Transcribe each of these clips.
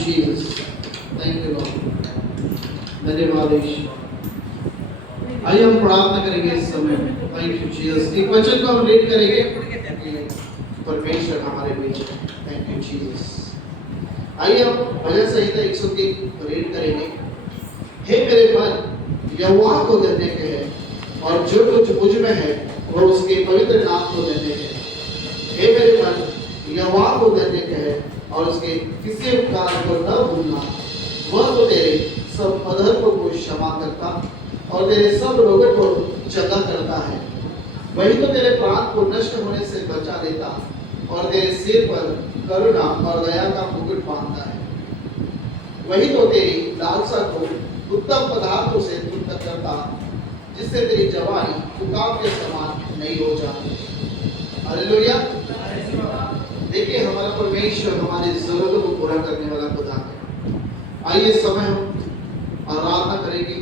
Jesus. Thank you Lord. धन्यवाद यीशु। आइए हम प्रार्थना करेंगे इस समय में। Thank you Jesus. एक वचन को हम रीड करेंगे। परमेश्वर हमारे बीच है। Thank you Jesus. आइए हम भजन संहिता 103 रीड करेंगे। हे मेरे मन यहोवा को धन्य कह और जो कुछ मुझ में है वो उसके पवित्र नाम को धन्य कह। हे मेरे मन यहोवा को धन्य कह और उसके किसी उपकार को न भूलना। वह तो तेरे सब अधर्मों को क्षमा करता और तेरे सब रोगों को चंगा करता है। वही तो तेरे प्राण को नष्ट होने से बचा देता और तेरे सिर पर करुणा और दया का मुकुट बांधता है। वही तो तेरी लालसा को उत्तम पदार्थों से तृप्त करता जिससे तेरी जवानी उकाब के समान नहीं हो जाती। हालेलुया। देखिए हमारा परमेश्वर हमारी जरूरतों को पूरा करने वाला खुदा है। आइए समय हम आराधना करेंगे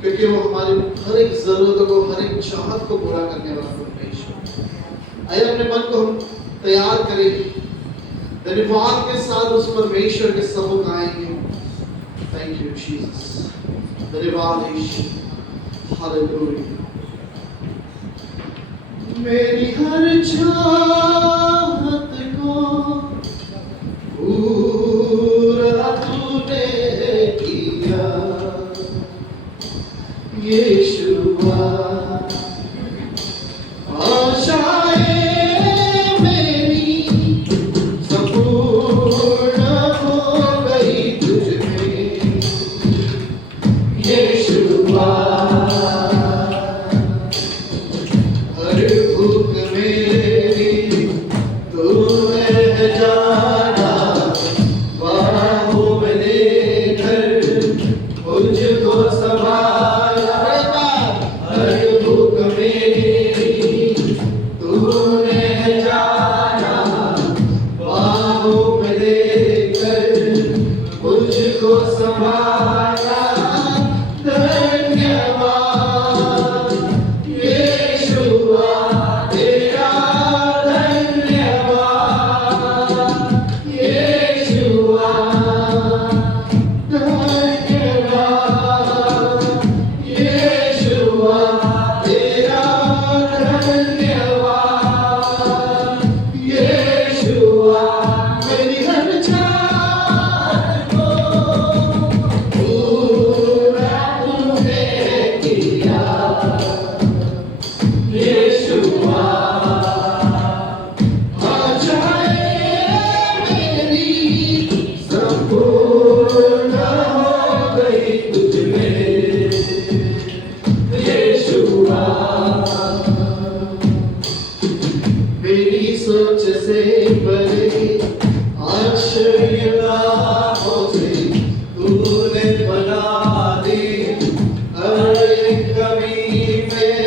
क्योंकि वो हमारी हर एक जरूरतों को हर एक चाहत को पूरा करने वाला परमेश्वर। आइए अपने मन को हम तैयार करेंगे, धन्यवाद के साथ उस परमेश्वर के सम्मुख आएंगे। Thank you Jesus. धन्यवाद यीशु। हालेलुया। मेरी हर चाहत को पूरा तूने किया यीशुआ। आशाएं मेरी संपूर्ण हो गई तुझ में यीशुआ। हर भूख मेरी तूने जाना, बाहों में लेकर मुझको संभाला। हर भूख मेरी तूने जाना, बाहों में लेकर मुझको संभाला। धन्यवाद यीशुआ तेरा, धन्यवाद यीशुआ, धन्यवाद यीशुआ तेरा, धन्यवाद यीशुआ। मेरी हर चाहत को पूरा तूने किया यीशुआ। आशाएं मेरी संपूर्ण हो गई तुझ में यीशुआ। मेरी सोच से परे आश्चर्य बातों से तूने बना दी हर एक कमी में।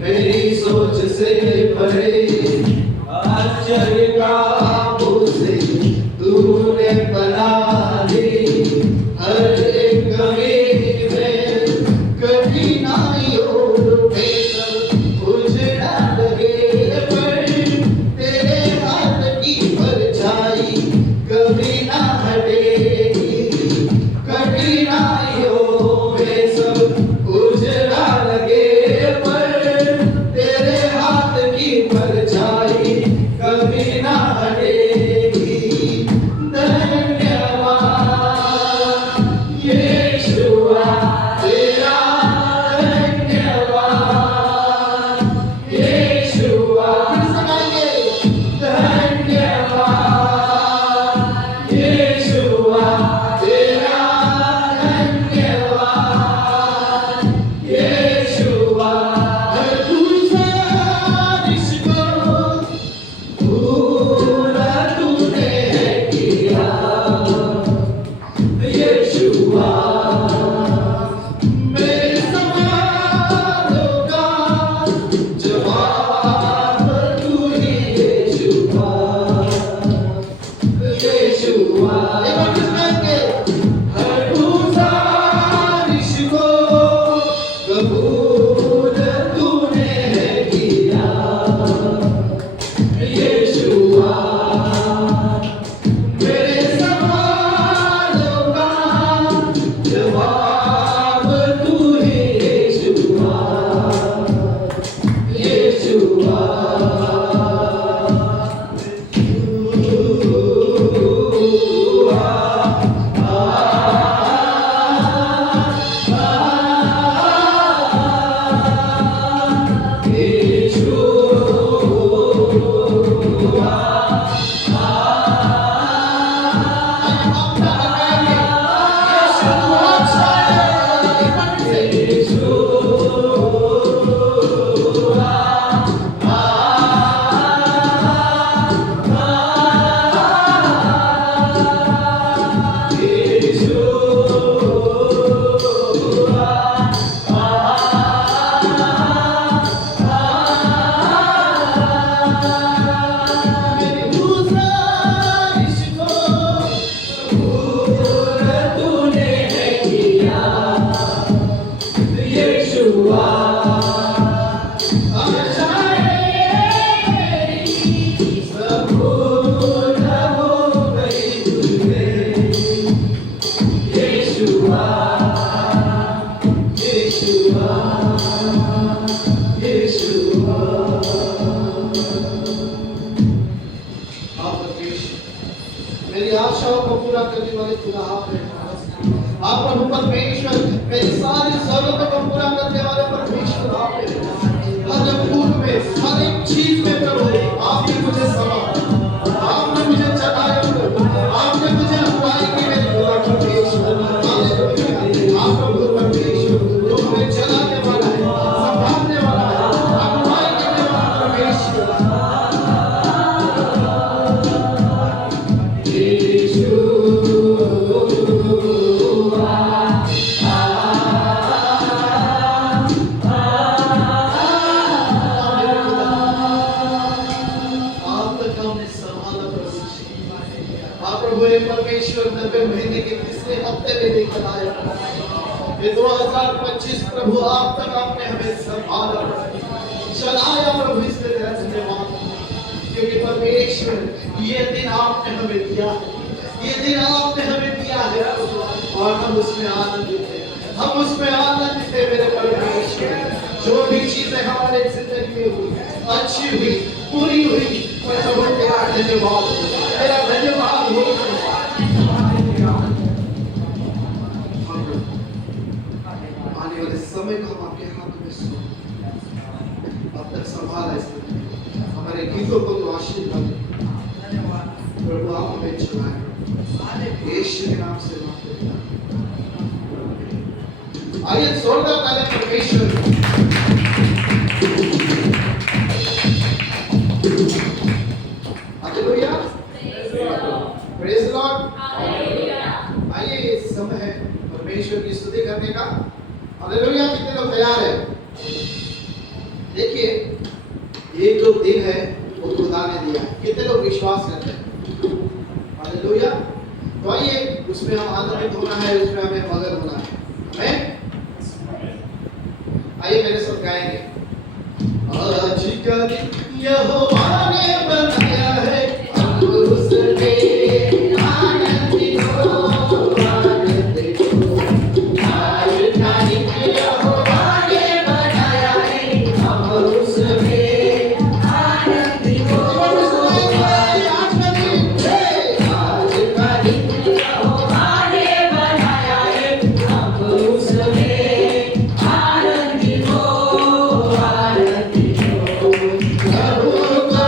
मेरी सोच से परे आश्चर्य कामों से तूने बना दी हर एक कमी में। कठिनाइयों में सब उजड़ा लगे पर तेरे हाथ की परछाई कभी ना हटेगी। कठिनाइयों में सब उजड़ा लगे पर तेरे हाथ की परछाई कभी ना आशाओं को पूरा करने वाले खुदा आप हैं। आप प्रभु परमेश्वर मेरी सारी जरूरतों को पूरा करने वाले परमेश्वर आप हैं। हर भूल में हर एक चीज में प्रभु आपने मुझे संभाला, आपने मुझे चलाया प्रभु, आपने मुझे अगुवाई की मेरे खुदा परमेश्वर। हालेलुया। आप प्रभु परमेश्वर जो हमें चलाने वाला है, संभालने वाला है, अगुवाई करने वाला परमेश्वर। परमेश्वर 90 महीने के तीसरे हफ्ते में लेकर आया। ये 2025 प्रभु आप तक आपने हमें संभाला, चलाया प्रभु, इसलिए तेरा धन्यवाद। क्योंकि परमेश्वर ये दिन आपने हमें दिया है, ये दिन आपने हमें दिया है और हम उसमें आनंदित हैं, हम उसमें आनंदित हैं मेरे परमेश्वर। जो भी चीजें हमारे जिंदगी में हुई, अच्छी हुई, पूरी हुई, प्रभु तेरा धन्यवाद, तेरा धन्यवाद हो। आने वाले समय को हम आपके हाथ में सौंपते, अब तक संभाला इसने, हमारे गीतों को तो आशीर्वाद प्रभु आप हमें चलाएं, यीशु के नाम से मांगते हैं। आइए जोरदार ताली परमेश्वर। Hallelujah, praise Lord. आइए इस समय है परमेश्वर की स्तुति करने का। हालेलुया। कितने लोग तैयार हैं? देखिए ये जो दिन है वो खुदा ने दिया है, कितने लोग विश्वास करते हैं? हालेलुया। तो आइए उसमें हम आनंदित होना है, उसमें हमें मगन होना है। आमीन। आइए मेरे साथ गाएंगे। आज का दिन यहोवा ने बनाया है, अब उसमें आनंदित हो, आनंदित हो। आज का दिन यहोवा ने बनाया है, अब उसमें आनंदित हो। आज का दिन यहोवा ने बनाया है, अब उसमें आनंदित हो, आनंदित हो। प्रभु का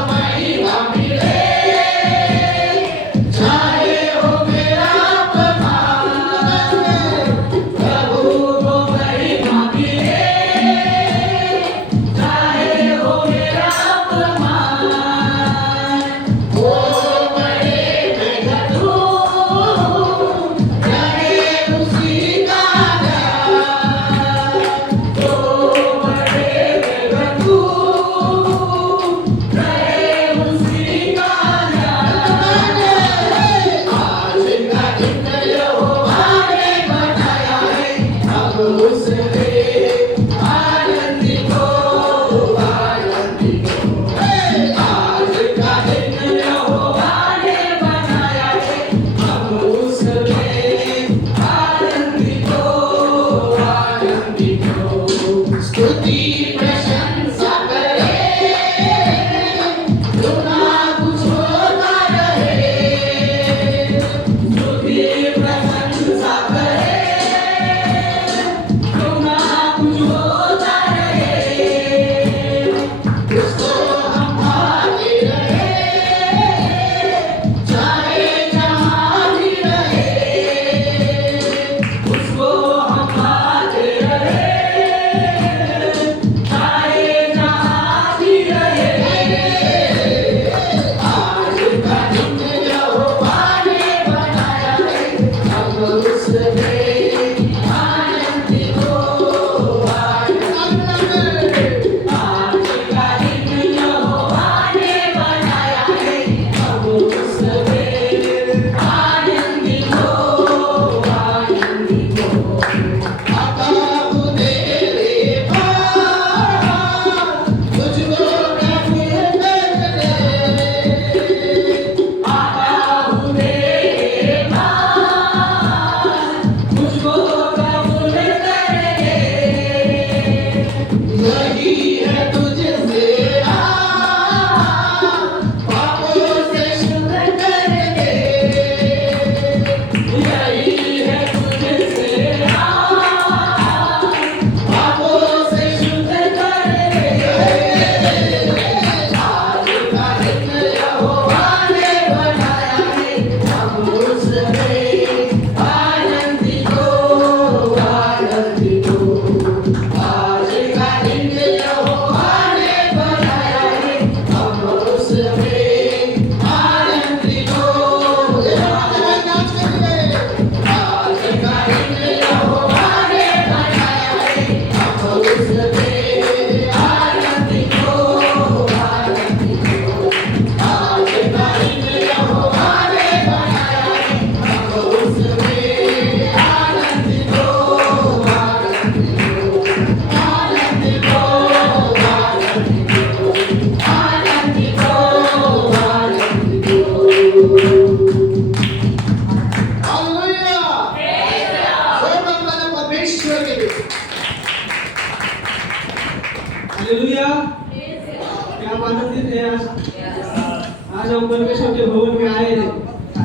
आज हम परमेश्वर के भवन में आए हैं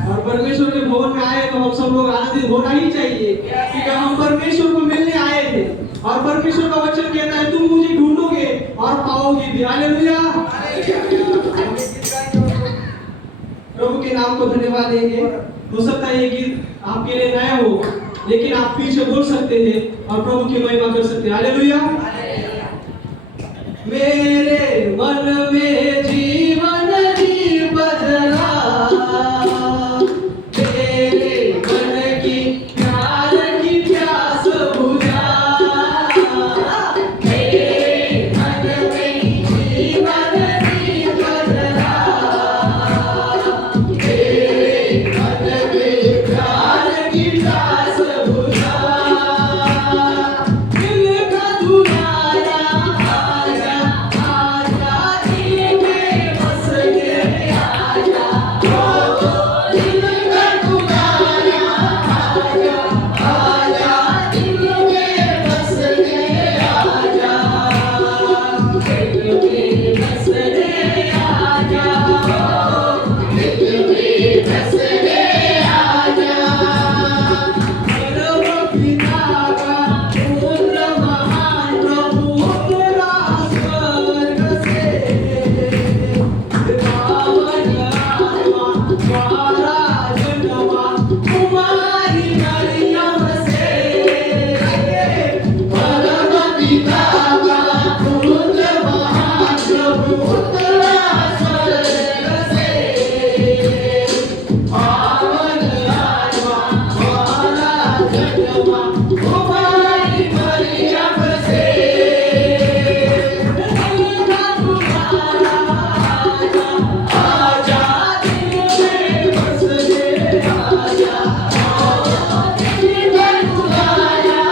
और परमेश्वर के भवन में आए तो हम सब लोग आनंदित होना ही चाहिए क्योंकि हम परमेश्वर को मिलने आए थे और परमेश्वर का वचन कहता है तुम मुझे ढूंढोगे और पाओगे भी। हालेलुया। प्रभु के नाम को धन्यवाद देंगे। हो सकता है ये गीत आपके लिए नया हो लेकिन आप पीछे बोल सकते हैं और प्रभु की महिमा कर सकते हैं। हालेलुया। मेरे मन में जीवन दी बदला, तेरे मन की प्यार की प्यास बुझा। मेरे मन में जीवन दी बदला, तेरे मन में प्यार की प्यास बुझा। दिल का दुलारा आजा, आजा दिल में बस के आजा। ओ दिल का दुलारा आजा, आजा दिल में बस के आजा। दिल में बस के आजा, दिल में बस के आजा। परम पिता का पुत्र महान प्रभु उतरा स्वर्ग से। पावन आत्मा द्वारा जन्मा कुमारी मरियम से। परम पिता का पुत्र महान प्रभु उतरा स्वर्ग से। पावन आत्मा द्वारा जन्मा कुमारी मरियम से। दिल का दुलारा आजा, आजा दिल में बस के आजा। ओ दिल का दुलारा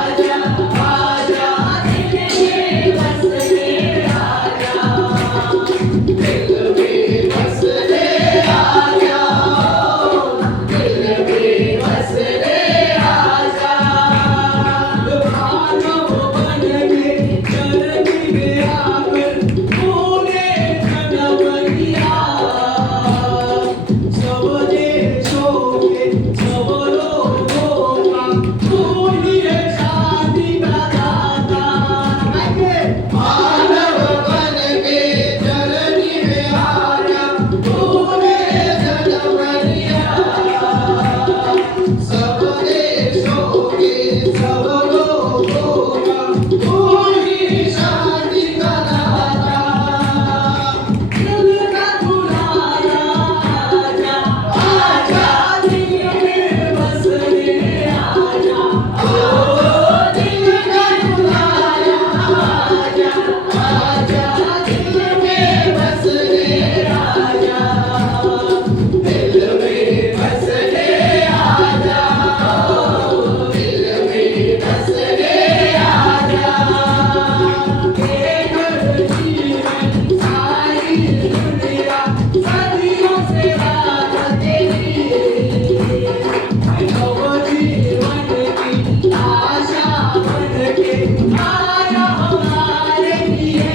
आजा, आजा दिल में बस के आजा। दिल में बस के आजा, दिल में बस के आजा। मानव बन के धरती में आकर तूने जन्म लिया। सब देशों के सब लोगों का तू ही है शांति का दाता। मानव बन के धरती में आया तूने जन्म लिया। सब देशों के सब लोगों का तू ही शांति का दाता। दिल का दुलारा आजा, आजा दिल में बस के आजा। ओ दिल का दुलारा आजा, आजा दिल में बस के आजा। दिल में बस के आजा, ओ दिल में बस के आजा। एक जीवन सारी दुनिया सदियों से रात तेरी। नव जीवन की आशा बन के आया हमारे लिए।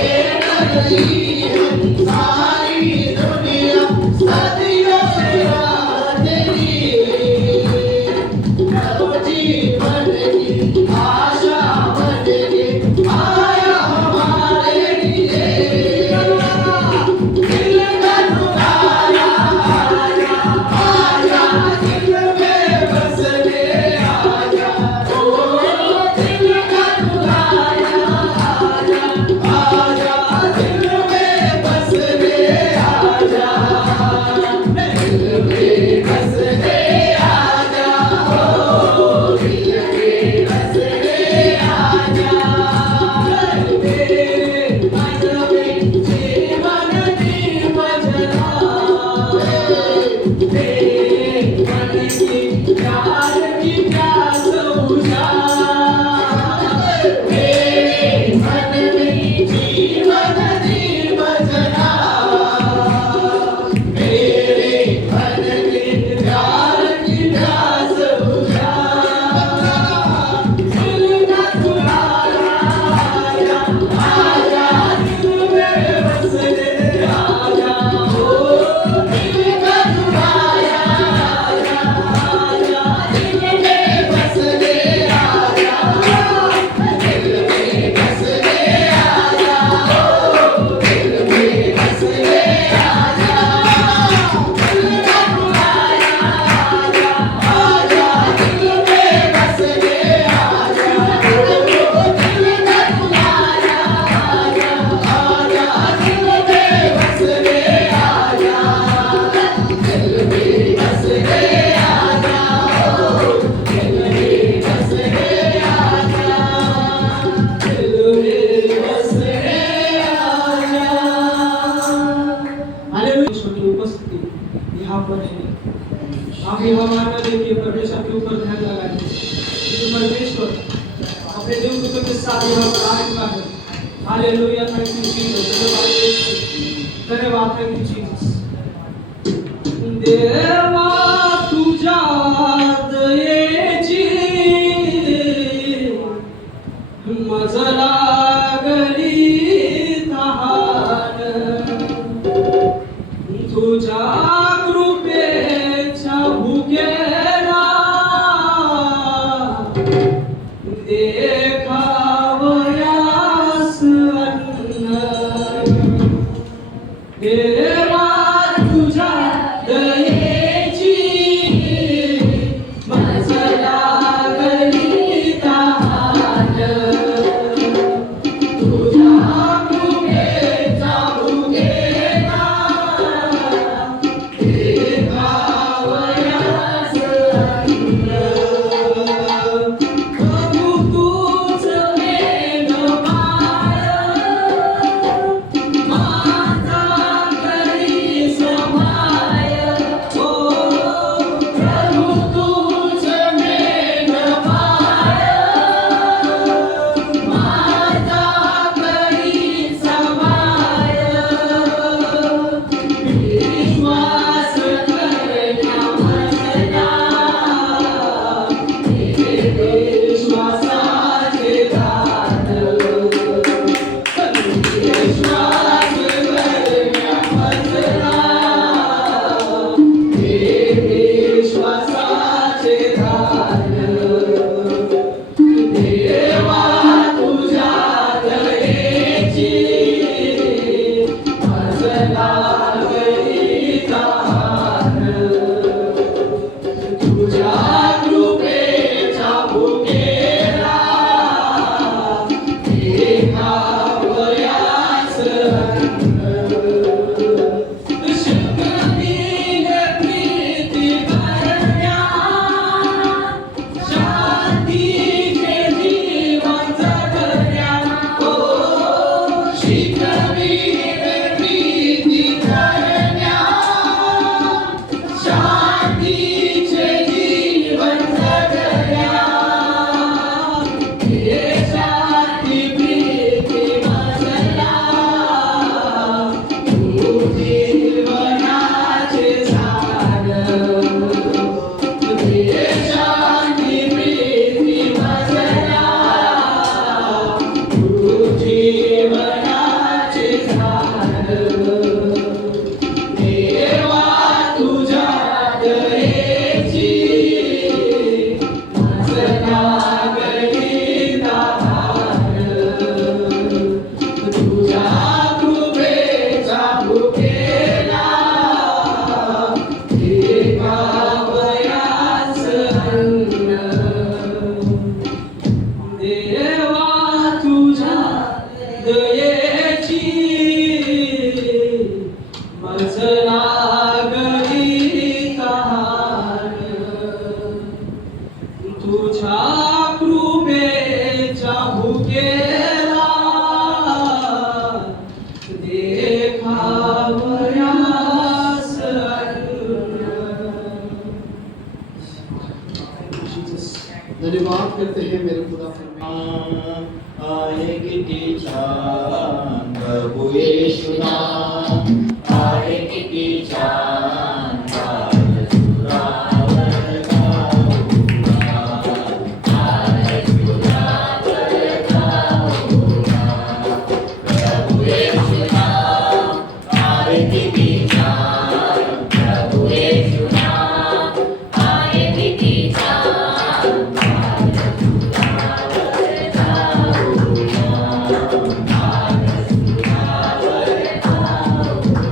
एक जीवन सारी दुनिया सदियों से रात तेरी। नव जीवन की आशा बन के आया हमारे लिए। दिल का दुलारा आजा, आजा दिल में बस के आजा। ओ दिल का दुलारा आजा, आजा दिल में बस के व्यवहार न देखिए, परमेश्वर के ऊपर ध्यान लगाइए, क्योंकि परमेश्वर अपने देवदूतों के साथ यहाँ पर आ चुका है। हालेलुया, थैंक यू जीसस, धन्यवाद, थैंक यू जीसस। देवा तुझ्या दयेची मज लागली तहान, तुझ्या कृपेच्या भुकेला देखावयास अन्न। देवा तुझ्या दयेची मज लागली तहान, तुझ्या कृपेचा भुकेला देखावयास अन्न। प्रभू तूच मेघमाळ, माझा करी समाय। ओ प्रभू तूच मेघमाळ, माझा करी समाय। विश्वास करण्या मजला, विश्वासाचे दान। विश्वास करण्या मजला, विश्वासाचे दान। देवा तुझ्या दयेची मज लागली तहान, तुझ्या कृपेच्या भुकेला देखावयास अन्न। शुक्रवीर प्रीती करण्या, शांतीचे जीवन जगण्या। ओ शुक्रवीर प्रीती करण्या, शांतीचे जीवन जगण्या। हे शांती प्रीती मजला, तू जीवनाचे झाड। हे शांती प्रीती मजला, तू जीवनाचे झाड। देवा तुझ्या दयेची मज लागली तहान, तुझ्या कृपेच्या भुकेला देखावयास अन्न। देवा तुझ्या दयेची मज लागली तहान, तुझ्या कृपेच्या भुकेला देखावयास अन्न। धन्यवाद करते हैं मेरे खुदा परमेश्वर। आए किती छान प्रभू येशू नाम, आए किती छान बालसुरावर गाऊना, बालसुरावर गाऊना। प्रभू येशू नाम, आए किती छान प्रभू येशू नाम, आए किती छान बालसुरावर गाऊना, बालसुरावर गाऊना।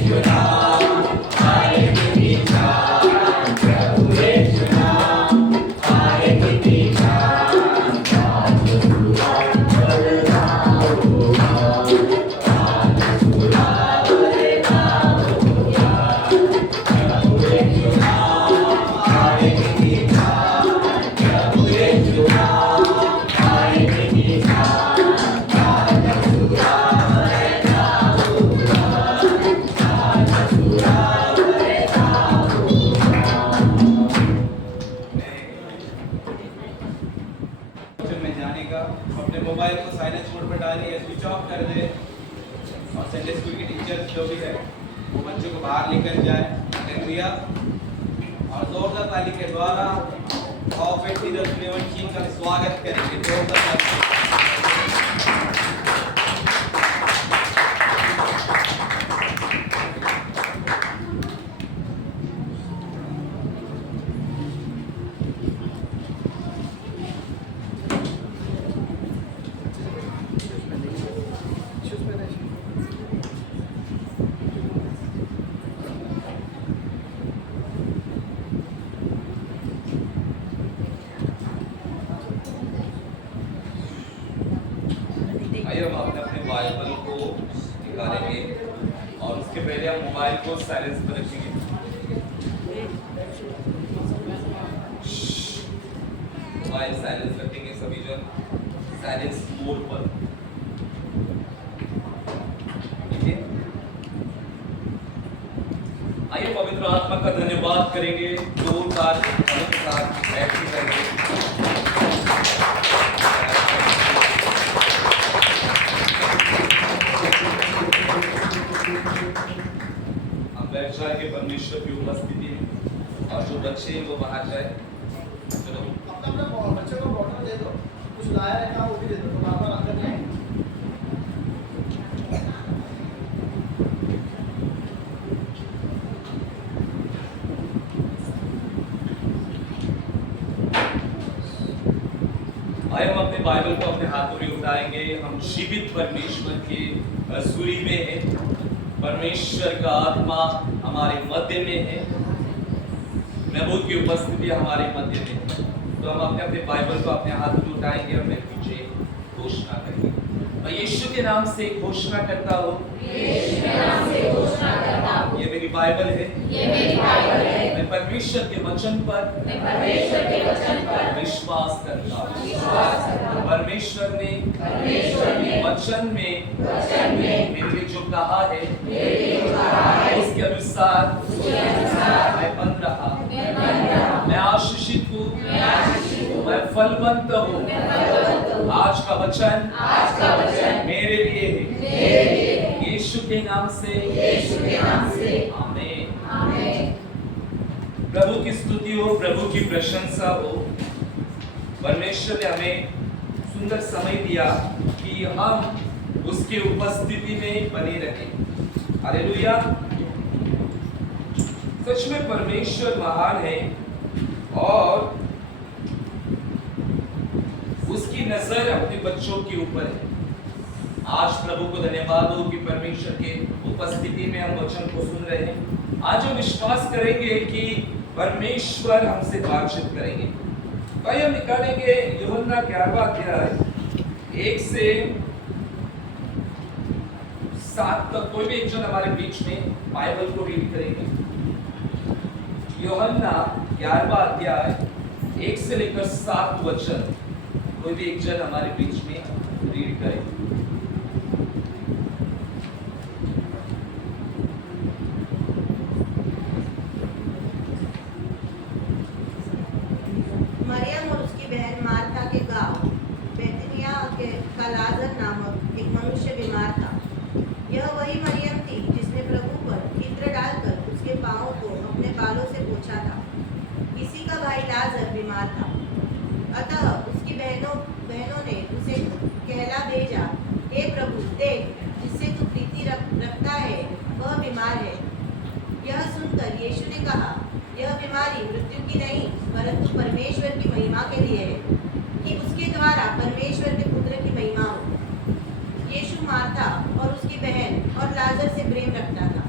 यीशु नाम आए कितनी जान, प्रभु यीशु नाम आए कितनी जान, काल सुरा बलता होगा, काल सुरा बलता होगा, प्रभु यीशु नाम आए कितनी जान, प्रभु यीशु नाम आए कितनी जान, काल सुरा बलता होगा, काल सुरा बलता में जाने का अपने मोबाइल को साइलेंस मोड पर डालिए, स्विच ऑफ कर दे और संडे स्कूल के टीचर्स जो भी है वो बच्चों को बाहर लेकर जाए। हालेलुया। और जोरदार ताली के द्वारा प्रॉफेट सीधर सुलेमान टीम का स्वागत करेंगे। जोरदार ताली। आइए हम अपने बाइबल को निकालेंगे और उसके पहले हम मोबाइल को साइलेंस पर रखेंगे। मोबाइल साइलेंस रखेंगे सभी जन, साइलेंस मोड पर। ठीक है। आइए पवित्र आत्मा का धन्यवाद करेंगे। जोरदार के साथ बैठ करेंगे। बैठ जाएंगे परमेश्वर की उपस्थिति में और जो बच्चे हैं वो बाहर जाए। चलो अपना बच्चे को बॉटल दे दो, कुछ लाया है ना वो भी दे दो, तो बार-बार अंदर नहीं आएंगे। आइए हम अपने बाइबल को अपने हाथों में उठाएंगे। हम जीवित परमेश्वर के सूरी में हैं। परमेश्वर का आत्मा हमारे मध्य में है, प्रभु की उपस्थिति हमारे मध्य में है। तो हम अपने अपने बाइबल को अपने हाथ में उठाएंगे और मैं पीछे घोषणा करेंगे। मैं यीशु के नाम से घोषणा करता हूँ, यीशु के नाम से घोषणा करता हूँ, ये मेरी बाइबल है, ये मेरी बाइबल है, मैं परमेश्वर के वचन पर मैं परमेश्वर के वचन पर विश्वास करता हूँ। विश्वास करता हूँ। परमेश्वर ने वचन में मेरे लिए जो कहा है उसके अनुसार मैं बन रहा, मैं आशीषित हूँ, मैं फलवंत हूँ। आज का वचन मेरे लिए है। यीशु के नाम से आमीन। प्रभु की स्तुति हो, प्रभु की प्रशंसा हो। परमेश्वर ने हमें सुंदर समय दिया कि हम उसके उपस्थिति में बने रहें। हालेलुया। सच में परमेश्वर महान है और उसकी नजर अपने बच्चों के ऊपर है। आज प्रभु को धन्यवाद हो कि परमेश्वर के उपस्थिति में हम वचन को सुन रहे हैं। आज हम विश्वास करेंगे कि परमेश्वर हमसे बातचीत करेंगे। तो हम निकालेंगे यूहन्ना 11वां अध्याय 1 से 7 तक। कोई भी एक जन हमारे बीच में बाइबल को रीड करेंगे। यूहन्ना 11वां अध्याय 1 से लेकर 7 वचन कोई भी एक जन हमारे बीच में रीड करें। मरियम और उसकी बहन मार्था के गांव बैतनिया का लाजर नामक एक मनुष्य बीमार था। यह वही मरियम थी जिसने प्रभु पर इत्र डालकर उसके पांवों को अपने बालों से पोंछा था। इसी का भाई लाजर बीमार था। अतः उसकी बहनों ने उसे कहला भेजा, हे प्रभु, देख, जिससे तू प्रीति रखता है वह बीमार है। यह सुनकर यीशु ने कहा, यह बीमारी मृत्यु की नहीं परंतु परमेश्वर की महिमा के लिए है, कि उसके द्वारा परमेश्वर के पुत्र की महिमा हो। यीशु मार्था और उसकी बहन और लाजर से प्रेम रखता था।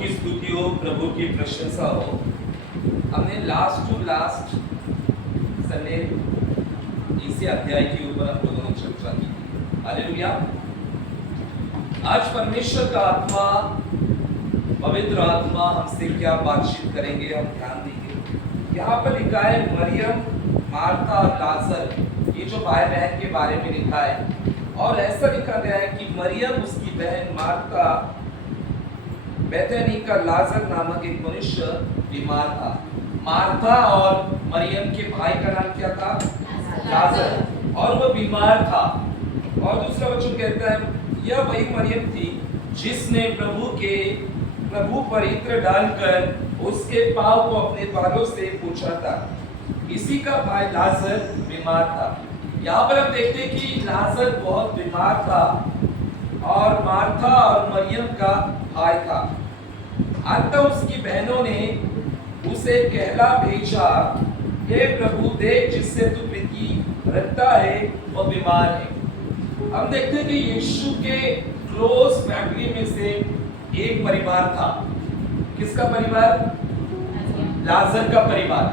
की स्तुति हो, प्रभु की प्रशंसा हो। हमने लास्ट टू लास्ट संडे इसी अध्याय के ऊपर हम लोगों ने चर्चा की थी। हालेलुया। आज परमेश्वर का आत्मा, पवित्र आत्मा हमसे क्या बातचीत करेंगे, हम ध्यान देंगे। यहाँ पर लिखा है मरियम, मार्था और लाजर, ये जो भाई बहन के बारे में लिखा है। और ऐसा लिखा गया है कि मरियम, उसकी बहन मार्था, बेथनी का लाजर नामक एक मनुष्य बीमार था। मार्था और मरियम के भाई का नाम क्या था? लाजर। और वह बीमार था। और दूसरा वचन कहता है यह वही मरियम थी जिसने प्रभु पर इत्र डालकर उसके पांव को अपने बालों से पोंछा था। इसी का भाई लाजर बीमार था। यहाँ पर हम देखते हैं कि लाजर बहुत बीमार था और मार्था और मरियम का भाई था। अंततः उसकी बहनों ने उसे कहला भेजा, हे प्रभु, देख जिससे तू प्रीति रखता है वह बीमार है। हम देखते हैं कि यीशु के क्लोज फैमिली में से एक परिवार था। किसका परिवार? लाजर का परिवार।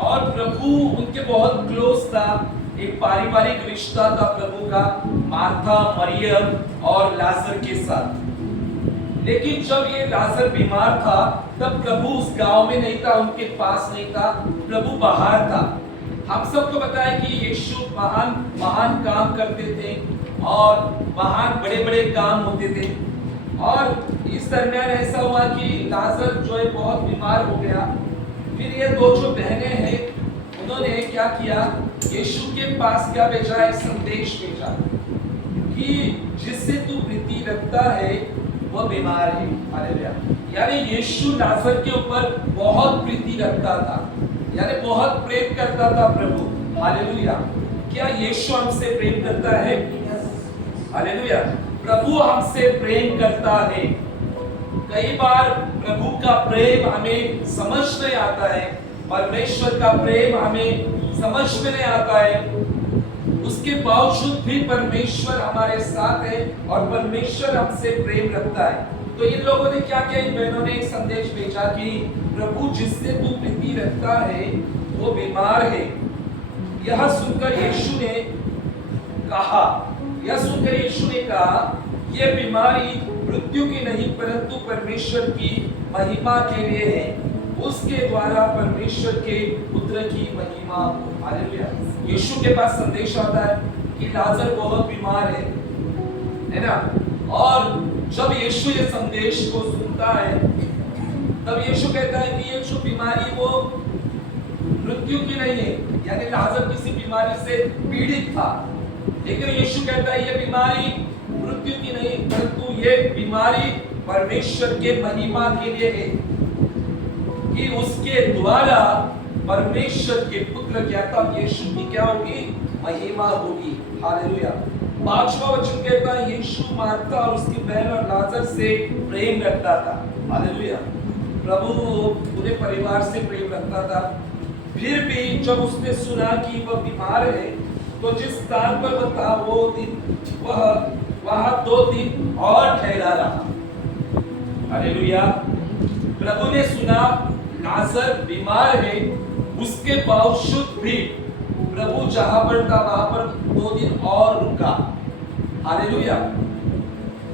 और प्रभु उनके बहुत क्लोज था, एक पारिवारिक रिश्ता था प्रभु का, मार्था, मरियम और लाजर के साथ। लेकिन जब ये लाजर बीमार था तब प्रभु उस गांव में नहीं था, उनके पास नहीं था, प्रभु बाहर था। हम सबको पता है कि यीशु महान काम करते थे और महान बड़े काम होते थे। और इस दरमियान ऐसा हुआ कि लाजर जो है बहुत बीमार हो गया। फिर ये दो जो बहनें हैं उन्होंने क्या किया, यीशु के पास क्या भेजा, एक संदेश भेजा कि जिससे तू प्रीति रखता है वह बीमार है। हालेलुया। यानी यीशु लाजर के ऊपर बहुत प्रीति रखता था, यानी बहुत प्रेम करता था प्रभु। हालेलुया। क्या यीशु हमसे प्रेम करता है? हालेलुया। प्रभु हमसे प्रेम करता है। कई बार प्रभु का प्रेम हमें समझ नहीं आता है, परमेश्वर का प्रेम हमें समझ में नहीं आता है। उसके बावजूद भी परमेश्वर हमारे साथ है और परमेश्वर हमसे प्रेम रखता है। तो इन लोगों ने क्या किया, इन बहनों ने एक संदेश भेजा कि प्रभु जिससे तू प्रीति रखता है वो बीमार है। यह सुनकर यीशु ने कहा, यह बीमारी मृत्यु की नहीं परंतु परमेश्वर की महिमा के लिए है, उसके द्वारा परमेश्वर के पुत्र की महिमा। हालेलुया। यीशु के पास संदेश आता है कि लाजर बहुत बीमार है ना। और जब यीशु ये संदेश को सुनता है तब यीशु कहता है कि ये जो बीमारी वो मृत्यु की नहीं है, यानी लाजर किसी बीमारी से पीड़ित था। लेकिन यीशु कहता है ये बीमारी मृत्यु की नहीं परंतु ये बीमारी परमेश्वर के महिमा के लिए है, कि उसके द्वारा परमेश्वर के पुत्र क्या था, यीशु की क्या होगी, महिमा होगी। हालेलुया। 5वां वचन कहता है यीशु मार्था और उसकी बहन और लाजर से प्रेम रखता था। हालेलुया। प्रभु पूरे परिवार से प्रेम रखता था। फिर भी जब उसने सुना कि वह बीमार है तो जिस स्थान पर वह था वह वहां 2 दिन और ठहरा रहा। हालेलुया। प्रभु ने सुना लाजर बीमार है, उसके बावजूद भी प्रभु जहां पर था वहां पर 2 दिन और रुका। हालेलुया।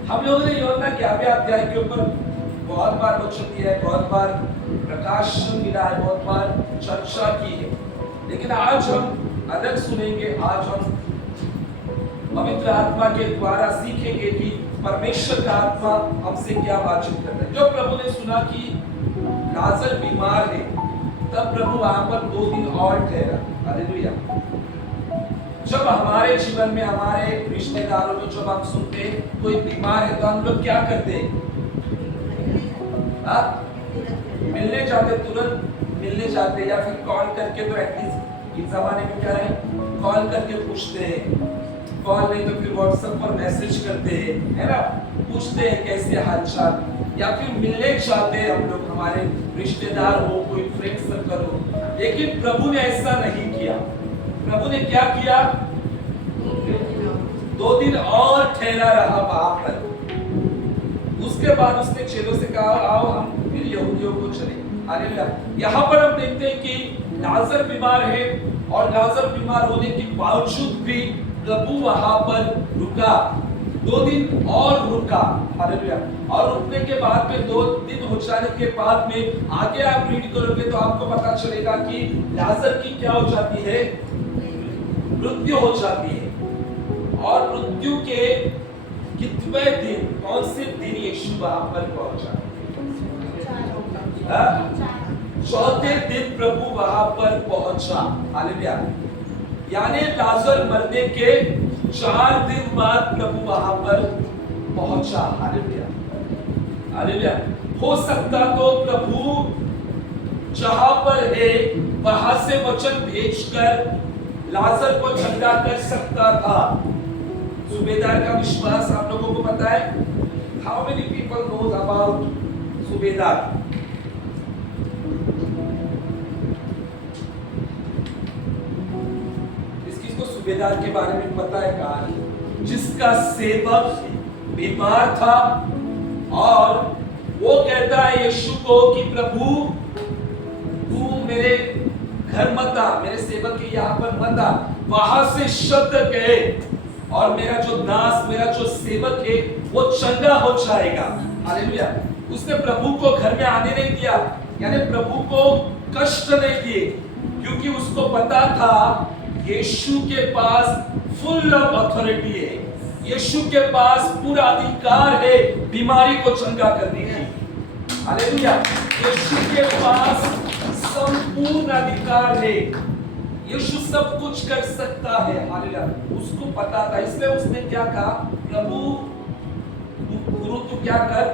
हम लोगों ने यूहन्ना 11वें अध्याय के ऊपर बहुत बार वचन दिया है, बहुत बार प्रकाश मिला है, बहुत बार चर्चा की है। लेकिन आज हम अलग सुनेंगे। आज हम पवित्र आत्मा के द्वारा सीखेंगे कि परमेश्वर का आत्मा हमसे क्या बातचीत करता है। जब प्रभु ने सुना कि लाजर बीमार है तब प्रभु वहां पर 2 दिन और ठहरा। हालेलुया। जब हमारे जीवन में, हमारे रिश्तेदारों में जब हम सुनते हैं कोई बीमार है तो हम लोग क्या करते हैं? मिलने जाते, तुरंत मिलने जाते, या फिर कॉल करके, तो एटलीस्ट इस जमाने में क्या है, कॉल करके पूछते हैं। कॉल नहीं तो फिर व्हाट्सएप पर मैसेज करते हैं, है ना, पूछते हैं कैसे हालचाल, या फिर मिलने चाहते हैं हम लोग, हमारे रिश्तेदार हो, कोई फ्रेंड सर्कल हो। लेकिन प्रभु ने ऐसा नहीं किया। प्रभु ने क्या किया? 2 दिन और ठहरा रहा वहां पर। उसके बाद उसने चेलों से कहा, आओ हम रोगियों को चले। हालेलुया। यहाँ पर हम देखते हैं कि लाजर बीमार है और लाजर बीमार होने के बावजूद भी प्रभु वहां पर रुका, 2 दिन और रुका। हालेलुया। और रुकने के बाद में 2 दिन हो जाने के बाद में आगे आप रीड करोगे तो आपको पता चलेगा कि लाजर की क्या हो जाती है, मृत्यु हो जाती है। और मृत्यु के कितने दिन, कौन से दिन यीशु वहां पर पहुंचा? चौथे दिन प्रभु वहां पर पहुंचा। हालेलुया। यानी लाजर मरने के 4 दिन बाद प्रभु वहां पर पहुंचा। हालेलुया। हालेलुया। हो सकता तो प्रभु जहां पर है वहां से वचन भेजकर लाजर को जिंदा कर सकता था। सूबेदार का विश्वास आप लोगों को पता है? How many people knows about सूबेदार? किसको सूबेदार के बारे में पता है? कहानी जिसका सेवक बीमार था और वो कहता है यीशु को कि प्रभु तू मेरे घर मत आ, मेरे सेवक के यहाँ पर मत आ, वहां से शब्द कहे और मेरा जो दास, मेरा जो सेवक है वो चंगा हो जाएगा। हालेलुया। उसने प्रभु को घर में आने नहीं दिया, यानी प्रभु को कष्ट नहीं दिए, क्योंकि उसको पता था यीशु के पास फुल ऑफ अथॉरिटी है, यीशु के पास पूरा अधिकार है बीमारी को चंगा करने की। हालेलुया। यीशु के पास संपूर्ण अधिकार है, यीशु सब कुछ कर सकता है। हालेलुया। उसको पता था, इसलिए उसने क्या कहा? प्रभु गुरु तू क्या कर,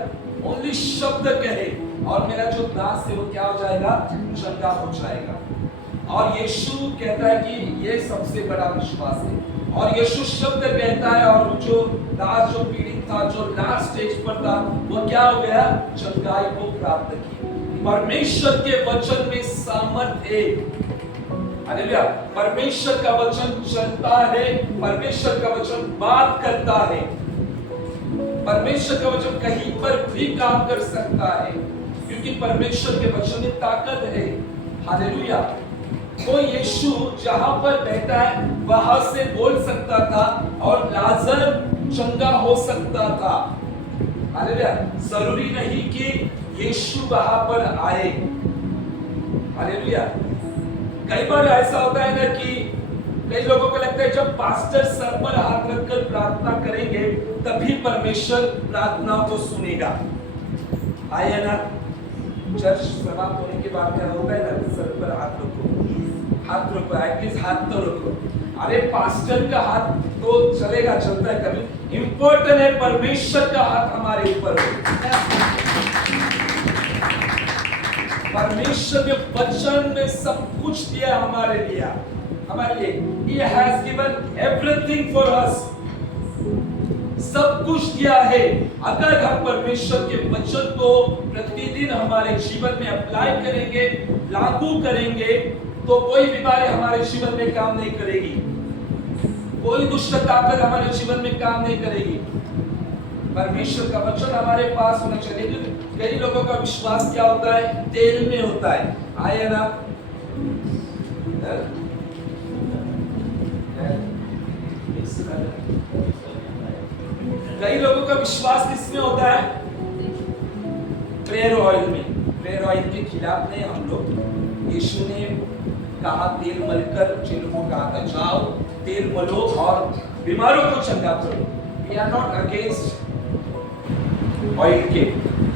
ओनली शब्द कहे और मेरा जो दास है वो क्या हो जाएगा? चंगा हो जाएगा। और यीशु कहता है कि ये सबसे बड़ा विश्वास है। और यीशु शब्द कहता है और जो दास जो पीड़ित था, जो लास्ट स्टेज पर था, वो क्या हो गया? चंगाई को प्राप्त की। परमेश्वर के वचन में सामर्थ्य है। हालेलुया। परमेश्वर का वचन चलता है, परमेश्वर का वचन बात करता है, परमेश्वर का वचन कहीं पर भी काम कर सकता है, क्योंकि परमेश्वर के वचन में ताकत है। हालेलुया। तो यीशु जहां पर बैठा है वहां से बोल सकता था और लाजर चंगा हो सकता था। हालेलुया। जरूरी नहीं कि यीशु वहां पर आए। हालेलुया। कई बार ऐसा होता है ना कि कई लोगों को लगता है जब पास्टर सर पर हाथ रखकर प्रार्थना करेंगे तभी परमेश्वर प्रार्थना को सुनेगा। आया ना, चर्च समाप्त होने के बाद क्या होता है ना, सर पर हाथ रखो, हाथ रखो, एटलीस्ट हाथ तो रखो। अरे पास्टर का हाथ तो चलेगा, चलता है कभी, इंपॉर्टेंट है परमेश्वर का हाथ हमारे ऊपर हो। परमेश्वर के वचन में सब कुछ दिया हमारे लिए, हमारे लिए। He has given everything for us. सब कुछ दिया है। अगर हम परमेश्वर के वचन को प्रतिदिन हमारे जीवन में अप्लाई करेंगे, लागू करेंगे, तो कोई बीमारी हमारे जीवन में काम नहीं करेगी, कोई दुष्ट ताकत हमारे जीवन में काम नहीं करेगी। परमेश्वर का वचन हमारे पास होना चाहिए। कई लोगों का विश्वास क्या होता है? तेल में होता है। आया ना, कई लोगों का विश्वास किसमें होता है? प्रेयर ऑयल में। प्रेयर ऑयल के खिलाफ नहीं हम लोग। यीशु ने कहा तेल मलकर, जिन लोगों का कहा जाओ तेल मलो और बीमारों को चंगा करो। We are not against oil के,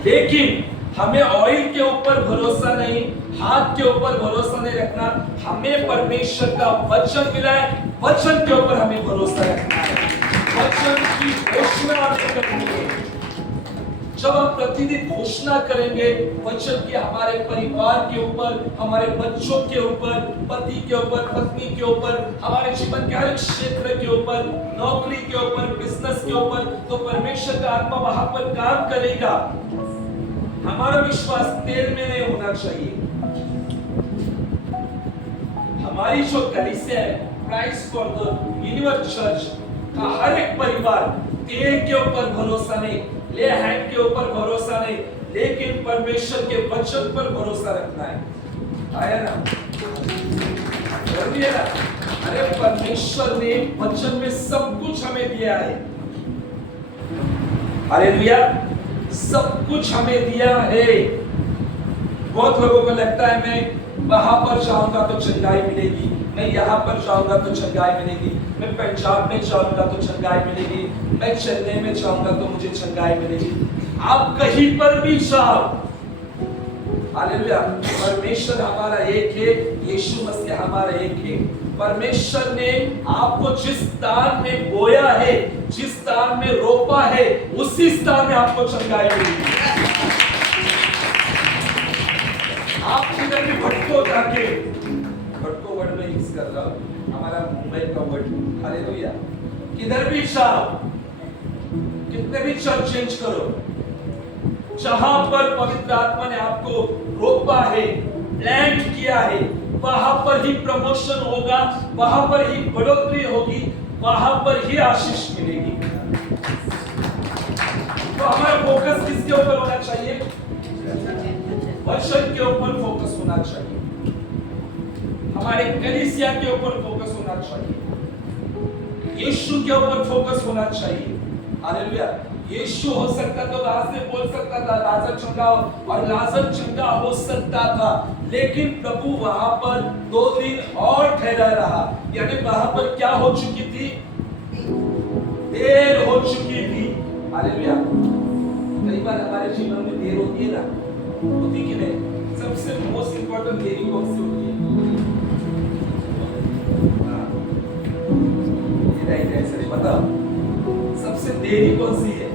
लेकिन हमें ऑयल के ऊपर भरोसा नहीं, हाथ के ऊपर भरोसा नहीं रखना। हमें परमेश्वर का वचन मिला है, वचन के ऊपर हमें भरोसा रखना है, वचन की घोषणा हमें करनी है। जब हम प्रतिदिन घोषणा करेंगे वचन की, हमारे परिवार के ऊपर, हमारे बच्चों के ऊपर, पति के ऊपर, पत्नी के ऊपर, हमारे जीवन के हर क्षेत्र के ऊपर, नौकरी के ऊपर, बिजनेस के ऊपर, तो परमेश्वर का आत्मा वहां पर काम करेगा। हमारा विश्वास तेल में नहीं होना चाहिए। हमारी जो कलीसिया है, Christ for the universal church का हर एक परिवार तेल के ऊपर भरोसा नहीं, ले हैंड के ऊपर भरोसा नहीं, लेकिन परमेश्वर के वचन पर भरोसा रखना है। आया ना? ना? अरे परमेश्वर ने वचन में सब कुछ हमें दिया है। हालेलुया, सब कुछ हमें दिया है। बहुत लोगों को लगता है मैं वहां पर जाऊंगा तो चंगाई मिलेगी, मैं यहाँ पर जाऊंगा तो चंगाई मिलेगी, मैं पंजाब में जाऊंगा तो चंगाई मिलेगी, मैं चेन्नई में जाऊंगा तो मुझे चंगाई मिलेगी। आप कहीं पर भी जाओ, हालेलुया, परमेश्वर हमारा एक है, यीशु मसीह हमारा एक है। परमेश्वर ने आपको जिस स्थान में बोया है, जिस स्थान में रोपा है, उसी स्थान में आपको चंगाई मिलेगी। आप किधर भी भटको जाके, भटको वर्ड में यूज कर रहा हूं, हमारा मुंबई का वर्ड, हालेलुया, किधर भी जाओ, कितने भी चर्च चेंज करो, जहां पर पवित्र आत्मा ने आपको रोपा है, प्लांट किया है, वहां पर ही प्रमोशन होगा, वहां पर ही बढ़ोतरी होगी, वहां पर ही आशीष मिलेगी। तो हमारा फोकस किसके ऊपर होना चाहिए? वचन के ऊपर फोकस होना चाहिए, हमारे कलीसिया के ऊपर फोकस होना चाहिए, यीशु के ऊपर फोकस होना चाहिए। हालेलुया, यीशु हो सकता तो लाजर से बोल सकता था लाजर चंगा हो, और लाजर चंगा हो सकता था, लेकिन प्रभु वहां पर 2 दिन और ठहरा रहा। यानी वहां पर क्या हो चुकी थी? देर हो चुकी थी। हालेलुया, कई बार हमारे जीवन में देर होती है ना, होती कि नहीं? सबसे मोस्ट इंपॉर्टेंट देरी कौन सी होती है? ये बताओ, सबसे देरी कौन सी है?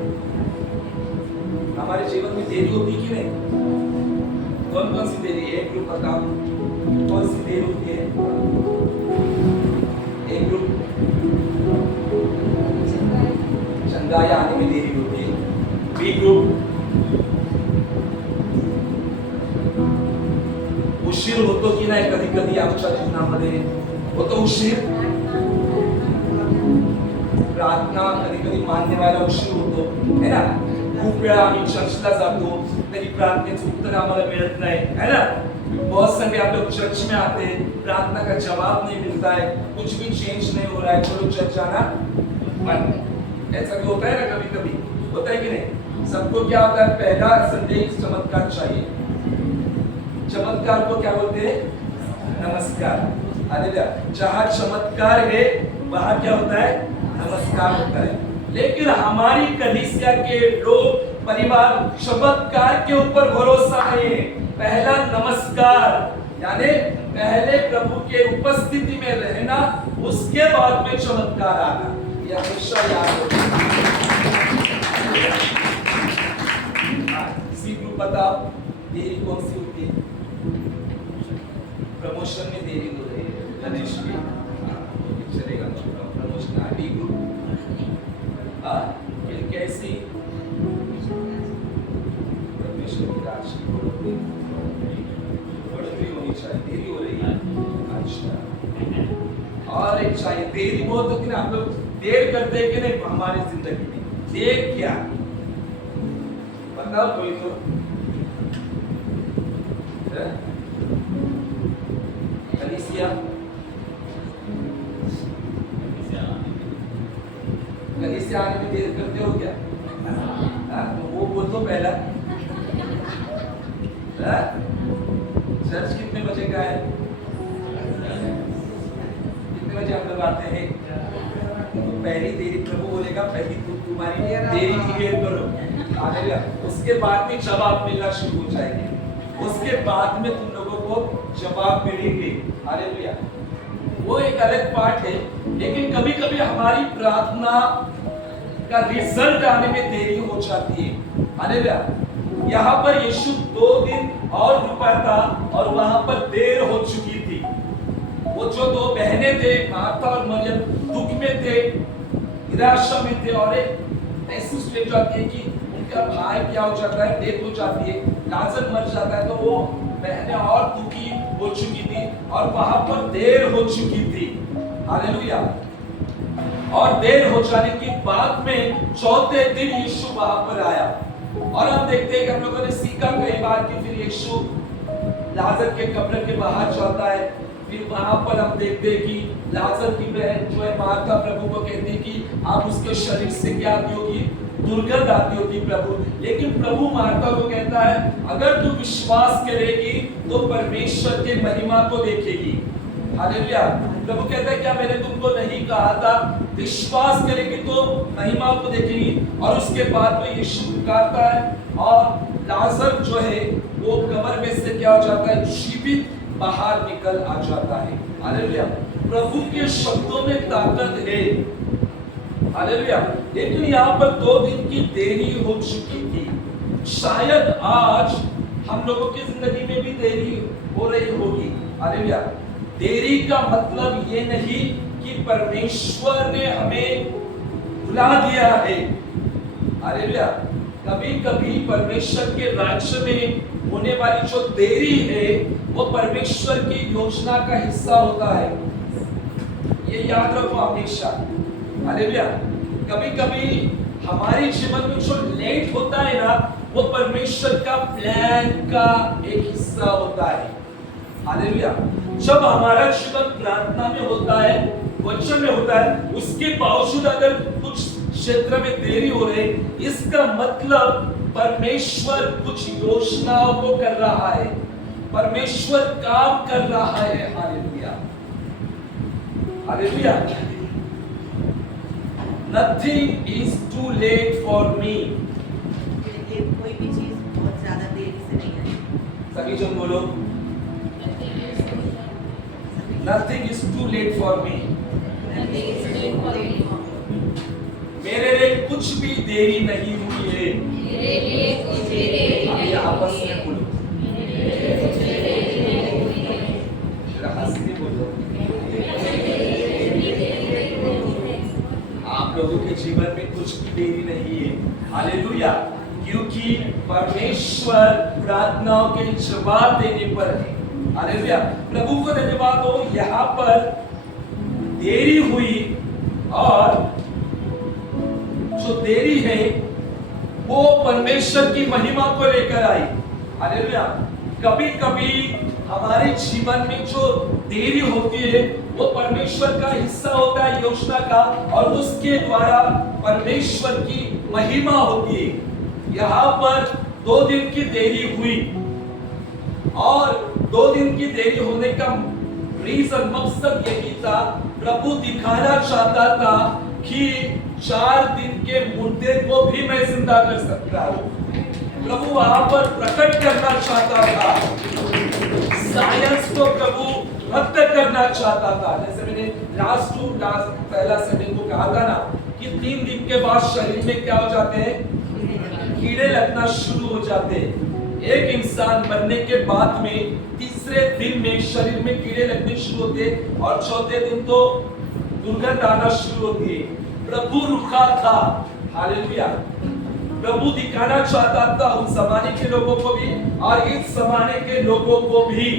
हमारे जीवन में देरी होती कि नहीं? कौन कौन सी देरी? एक ग्रुप बताओ, कौन सी देरी होती है? एक ग्रुप चंगाई आने में देरी होती है। बी ग्रुप उशीर होतो की नाही कधी कधी आमच्या जीवनामध्ये होतो उशीर, प्रार्थना कधी कधी मान्य व्हायला उशीर होतो है ना। खूप वेळा आम्ही चर्चला जातो तरी प्रार्थनेचं उत्तर आम्हाला मिळत नाही है ना। बहुत सारे आप लोग चर्च में आते हैं, प्रार्थना का जवाब नहीं मिलता है, कुछ भी चेंज नहीं हो रहा है, चलो चर्च आना बंद। ऐसा भी होता है ना, कभी कभी होता है कि नहीं? सबको क्या होता है? पहला संडे चमत्कार चाहिए। चमत्कार को क्या बोलते हैं? नमस्कार। हालेलुया, जहां चमत्कार है वहां क्या होता है? नमस्कार होता है। लेकिन हमारी कलीसिया के लोग, परिवार चमत्कार के ऊपर भरोसा नहीं है। पहला नमस्कार, यानी पहले प्रभु के उपस्थिति में रहना, उसके बाद में चमत्कार आना। यह हमेशा याद रखना। सी ग्रुप बताओ, देरी कौन सी होती है? प्रमोशन में देरी हो रही है, गणेश की चलेगा प्रमोशन। बी ग्रुप कैसी? परमेश्वर की राशि बढ़ोतरी होनी चाहिए, देरी हो रही है। अच्छा, और एक चाहिए, देरी बहुत होती है ना, हम लोग देर करते हैं कि नहीं हमारी जिंदगी में? देर क्या? बताओ कोई तो। कलीसिया आने में देर करते हो क्या? तो वो बोल दो पहला। चर्च कितने बजे का है? कितने बजे हम लोग आते हैं? तो पहली देरी प्रभु बोलेगा, पहली तुम्हारी देरी क्लियर करो। हालेलुया, उसके बाद में जवाब मिलना शुरू हो जाएंगे, उसके बाद में तुम लोगों को जवाब मिलेंगे। हालेलुया, वो एक अलग पार्ट है। लेकिन कभी कभी हमारी प्रार्थना का रिजल्ट आने में देरी हो जाती है। हालेलुया, यहाँ पर यीशु 2 दिन और रुका था और वहां पर देर हो चुकी थी। वो जो 2 बहनें थे, मार्था और मरियम, दुख में थे, निराशा में थे, और एक ऐसी स्टेज जाती है कि उनका भाई क्या हो जाता है? डेथ हो जाती है, लाजर मर जाता है। तो वो बहनें और दुखी हो चुकी थी और वहां पर देर हो चुकी थी। हालेलुया, और देर हो जाने के बाद में 4थे दिन यीशु वहां पर आया। और हम देखते हैं कि हम लोगों ने सीखा कई बार कि फिर यीशु लाजर के कब्र के बाहर जाता है। फिर वहां पर हम देखते हैं कि लाजर की बहन जो है मार्था प्रभु को कहती है कि आप उसके शरीर से क्या आती होगी, दुर्गंध आती होगी प्रभु। लेकिन प्रभु मार्था को कहता है अगर तू विश्वास करेगी तो परमेश्वर के महिमा को देखेगी। हालेलुया। प्रभु कहता है क्या मैंने तुमको नहीं कहा था, विश्वास करेगी तो महिमा को देखेगी। और उसके बाद वो यीशु पुकारता है और लाजर जो है वो कब्र में से क्या हो जाता है, जीवित बाहर निकल आ जाता है। हालेलुया। प्रभु के शब्दों में ताकत है। हालेलुया। लेकिन यहाँ पर 2 दिन की देरी हो चुकी थी। शायद आज हम लोगों की जिंदगी में भी देरी हो रही होगी। हालेलुया। देरी का मतलब ये नहीं कि परमेश्वर ने हमें भुला दिया है। हालेलुया। कभी कभी परमेश्वर के राज्य में होने वाली जो देरी है वो परमेश्वर की योजना का हिस्सा होता है। ये याद रखो हमेशा। हालेलुया। कभी कभी हमारे जीवन में जो लेट होता है ना वो परमेश्वर का प्लान का एक हिस्सा होता है। हालेलुया। जब हमारा जीवन प्रार्थना में होता है, वचन में होता है, उसके बावजूद अगर कुछ क्षेत्र में देरी हो रही, इसका मतलब परमेश्वर कुछ योजनाओं को कर रहा है, परमेश्वर काम कर रहा है। Hallelujah. Hallelujah. Nothing is too late for me. कोई भी चीज बहुत ज्यादा देरी से नहीं आई। सभी जन बोलो Nothing is too late for me. मेरे लिए कुछ भी देरी नहीं हुई है। अभी आपस में बोलो, हंस के बोलो। आप लोगों के जीवन में कुछ भी देरी नहीं है। हालेलुया। क्योंकि परमेश्वर प्रार्थनाओं के जवाब देने पर है। हालेलुया। प्रभु को धन्यवाद हो। यहाँ पर देरी हुई और जो देरी है वो परमेश्वर की महिमा को लेकर आई। हालेलुया। कभी कभी हमारे जीवन में जो देरी होती है वो परमेश्वर का हिस्सा होता है, योजना का, और उसके द्वारा परमेश्वर की महिमा होती है। यहाँ पर 2 दिन की देरी हुई और 2 दिन की देरी होने का रीजन, मकसद यही था, प्रभु दिखाना चाहता था कि 4 दिन के मुर्दे को भी मैं जिंदा कर सकता हूँ। प्रभु वहां पर प्रकट करना चाहता था, साइंस को प्रभु व्यक्त करना चाहता था। जैसे मैंने पहला संडे को कहा था ना कि 3 दिन के बाद शरीर में क्या हो जाते हैं, कीड़े लगना शुरू हो जाते हैं। एक इंसान मरने के बाद में तीसरे दिन में शरीर में कीड़े लगने शुरू होते और चौथे दिन तो दुर्गंध आना शुरू होती है। प्रभु रुका था। हालेलुया। प्रभु दिखाना चाहता था उस जमाने के लोगों को भी और इस जमाने के लोगों को भी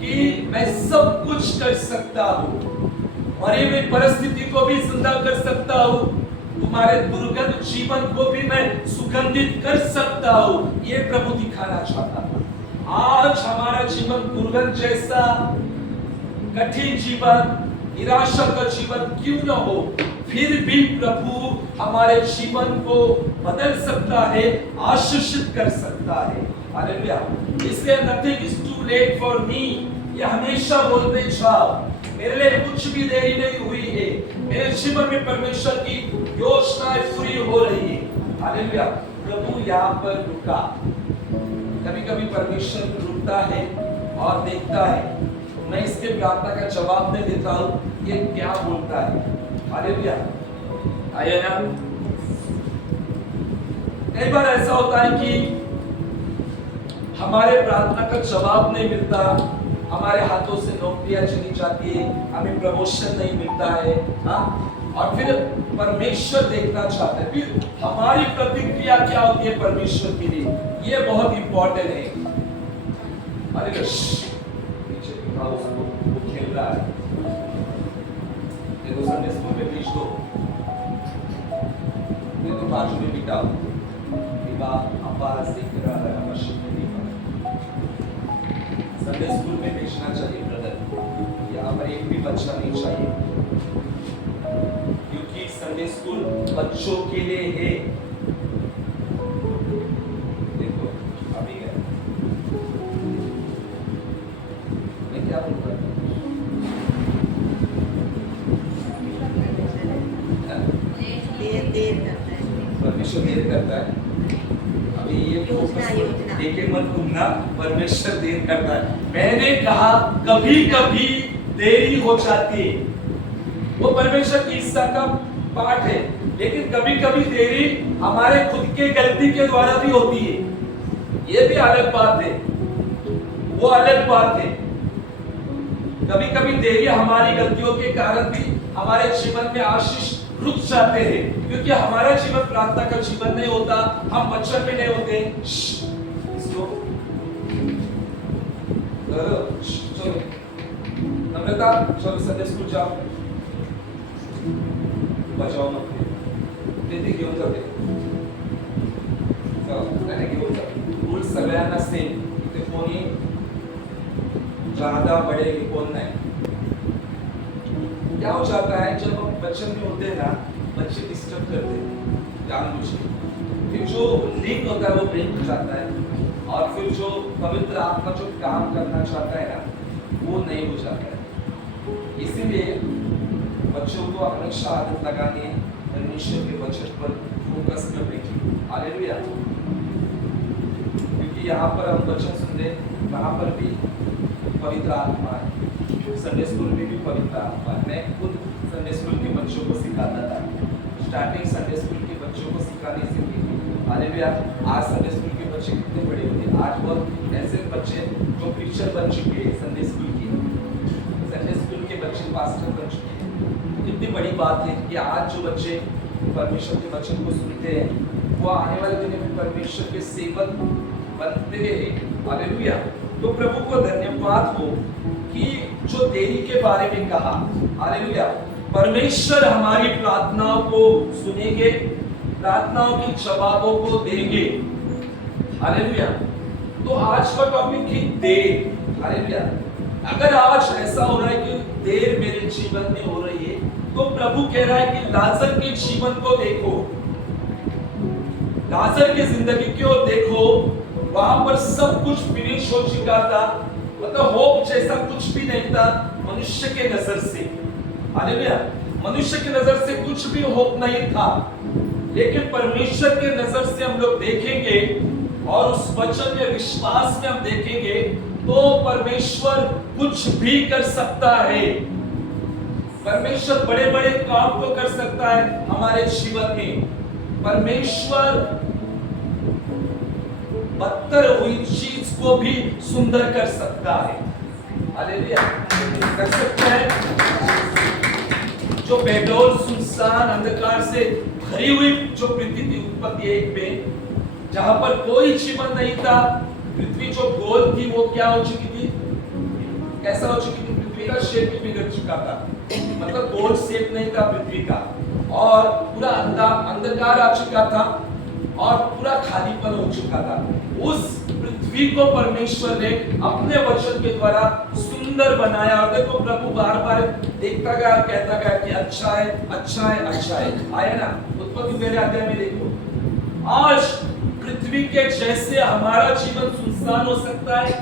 कि मैं सब कुछ कर सकता हूँ, मरी हुई परिस्थिति को भी जिंदा कर सकता हूँ, तुम्हारे दुर्गंध जीवन को भी मैं सुगंधित कर सकता हूँ। ये प्रभु दिखाना चाहता था। आज हमारा जीवन दुर्गंध जैसा कठिन जीवन, निराशा का जीवन क्यों न हो, फिर भी प्रभु हमारे जीवन को बदल सकता है, आशीषित कर सकता है। हालेलुया। इसलिए nothing is too late for me, ये हमेशा बोलते जाओ, मेरे लिए कुछ भी देरी नहीं हुई है, मेरे जीवन में परमेश्वर की योजनाएं पूरी हो रही है। हालेलुया। प्रभु यहाँ पर रुका। कभी कभी परमेश्वर रुकता है और देखता है, तो मैं इसके प्रार्थना का जवाब नहीं देता हूँ, ये क्या बोलता है। हालेलुया। आया ना। कई बार ऐसा होता है कि हमारे प्रार्थना का जवाब नहीं मिलता, हमारे हाथों से नौकरियां चली जाती है, हमें प्रमोशन नहीं मिलता है, हाँ? और फिर परमेश्वर देखना चाहता है, फिर हमारी प्रतिक्रिया क्या होती है परमेश्वर के लिए, ये बहुत इंपॉर्टेंट है। अरे पीछे वो खेल रहा है, देखो संडे स्कूल में भेज दो, नहीं तो बाजू में बिठाओ, आवाज दिख रहा है आवश्यक नहीं है। संडे स्कूल में भेजना चाहिए ब्रदर, यहाँ पर एक भी बच्चा नहीं चाहिए, क्योंकि संडे स्कूल बच्चों के लिए है। देखो अभी गया मैं क्या बोल रहा हूँ, देर करता है। परमेश्वर देर करता है। अभी ये योजना। देखे मत घूमना, परमेश्वर देर करता है। मैंने कहा कभी कभी देरी हो जाती है, वो परमेश्वर की इच्छा का पाठ है, लेकिन कभी कभी देरी हमारे खुद के गलती के द्वारा भी होती है, ये भी अलग बात है, वो अलग बात है। कभी कभी देरी हमारी गलतियों के कारण भी हमारे जीवन में आशीष रुक जाते हैं, क्योंकि हमारा जीवन प्रार्थना का जीवन नहीं होता, हम वचन में नहीं होते। इसको चलो नम्रता, चलो संडे स्कूल जाओ, बचाओ मत, प्रीती घेऊन जाते, चलो त्याने घेऊन जा, रूल सगळ्यांना सेम, इथे कोणी ज्यादा बड़े कोण नाही। क्या हो जाता है जब हम बच्चन में होते हैं ना, बच्चे डिस्टर्ब करते हैं जानबूझ के, फिर जो लिंक होता है वो ब्रेक हो जाता है, और फिर जो पवित्र आत्मा जो काम करना चाहता है ना वो नहीं हो जाता है। इसीलिए बच्चों को हमेशा आदत लगानी है परमेश्वर के वचन पर फोकस करने की। हालेलुया। क्योंकि यहाँ पर हम वचन सुन रहे, वहाँ पर भी पवित्र आत्मा है, संडे स्कूल में भी पवित्र आत्मा है। मैं खुद संडे स्कूल के बच्चों को सिखाता था, स्टार्टिंग संडे स्कूल के बच्चों को सिखाने से की। हालेलुया। आज संडे स्कूल के बच्चे कितने बड़े होते हैं, आज बहुत ऐसे बच्चे जो प्रीचर बन चुके हैं, संडे स्कूल के बच्चे पास्टर बन चुके हैं। कितनी बड़ी बात है कि आज जो बच्चे परमेश्वर के वचन को सुनते हैं वो आने वाले दिनों में परमेश्वर के सेवक बनते हैं। हालेलुया। तो प्रभु को धन्यवाद हो कि जो देरी के बारे में कहा, हालेलुया, परमेश्वर हमारी प्रार्थनाओं को सुनेंगे, प्रार्थनाओं के जवाबों को देंगे। हालेलुया। तो आज का टॉपिक है देर। हालेलुया। अगर आज ऐसा हो रहा है कि देर मेरे जीवन में हो रही है, तो प्रभु कह रहा है कि लाजर के जीवन को देखो, लाजर की जिंदगी की ओर देखो, वहां पर सब कुछ फिनिश हो चुका था, मतलब होप जैसा कुछ भी नहीं था मनुष्य के नजर से। हालेलुया। मनुष्य की नजर से कुछ भी होप नहीं था, लेकिन परमेश्वर के नजर से हम लोग देखेंगे और उस वचन में विश्वास में हम देखेंगे तो परमेश्वर कुछ भी कर सकता है। परमेश्वर बड़े बड़े काम तो कर सकता है हमारे जीवन में। परमेश्वर बदतर हुई चीज को भी सुंदर कर सकता है। हालेलुया। कर सकता है। जो बेडौल सुनसान अंधकार से भरी हुई जो पृथ्वी थी उत्पत्ति 1 में, जहां पर कोई जीवन नहीं था, पृथ्वी जो गोल थी वो क्या हो चुकी थी, कैसा हो चुकी थी, पृथ्वी का शेप भी बिगड़ चुका था, मतलब गोल शेप नहीं था पृथ्वी का, और पूरा अंधकार आ चुका था और पूरा खालीपन हो चुका था। उस पृथ्वी को परमेश्वर ने अपने वचन के द्वारा सुंदर बनाया। और देखो प्रभु बार बार देखता गया, कहता गया कि अच्छा है, अच्छा है, अच्छा है। आया ना उत्पत्ति पहले अध्याय में देखो। आज पृथ्वी के जैसे हमारा जीवन सुनसान हो सकता है,